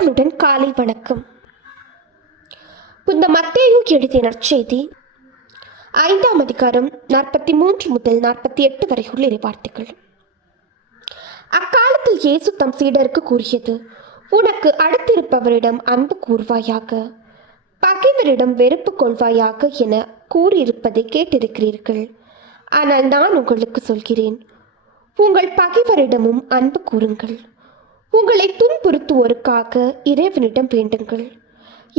அன்புடன் காலை வணக்கம். புனித மத்தேயு எழுதிய நற்செய்தி 5ஆம் அதிகாரம் 43 முதல் 48 வரை உள்ள இறைவார்த்தைகள். அக்காலத்தில் இயேசு தம் சீடருக்கு கூறியது: உனக்கு அடுத்திருப்பவரிடம் அன்பு கூர்வாயாக, பகைவரிடம் வெறுப்பு கொள்வாயாக என கூறியிருப்பதை கேட்டிருக்கிறீர்கள். ஆனால் நான் உங்களுக்கு சொல்கிறேன், உங்கள் பகைவரிடமும் அன்பு கூறுங்கள். உங்களை துன்புறுத்துவோருக்காக இறைவனிடம் வேண்டுங்கள்.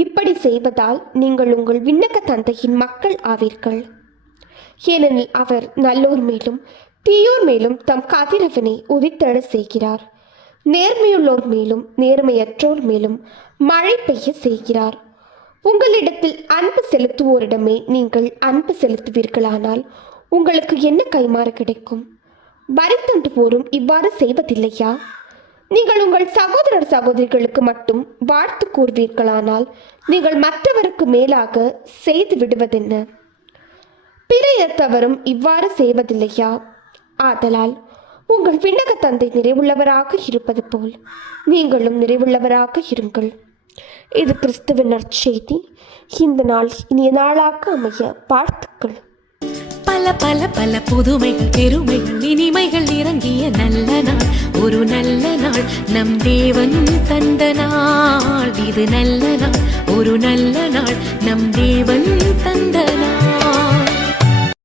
இப்படி செய்வதால் நீங்கள் உங்கள் விண்ணக தந்தையின் மக்கள் ஆவீர்கள். ஏனெனில் அவர் நல்லோர் மேலும் தீயோர் மேலும் தம் கதிரவனை உதித்தெழ செய்கிறார். நேர்மையுள்ளோர் மேலும் நேர்மையற்றோர் மேலும் மழை பெய்ய செய்கிறார். உங்களிடத்தில் அன்பு செலுத்துவோரிடமே நீங்கள் அன்பு செலுத்துவீர்களானால் உங்களுக்கு என்ன கைமாறு கிடைக்கும்? வரி தண்டுவோரும் இவ்வாறு செய்வதில்லையா? நீங்கள் உங்கள் சகோதரர் சகோதரிகளுக்கு மட்டும் வாழ்த்து கூறுவீர்களானால் நீங்கள் மற்றவருக்கு மேலாக செய்து விடுவதென்ன? பிற இனத்தவரும் இவ்வாறு செய்வதில்லையா? ஆதலால் உங்கள் விண்ணக தந்தை நிறைவுள்ளவராக இருப்பது போல் நீங்களும் நிறைவுள்ளவராக இருங்கள். இது கிறிஸ்துவின் நற்செய்தி. இந்த நாள் இனிய நாளாக அமைய வாழ்த்துக்கள். பல பல பல புதுமைகள், பெருமைகள், இனிமைகள் இறங்கிய நல்ல நாள், ஒரு நல்ல நாள், நம் தேவன் தந்த நாள். இது நல்ல நாள், ஒரு நல்ல நாள், நம் தேவன் தந்த நாள்.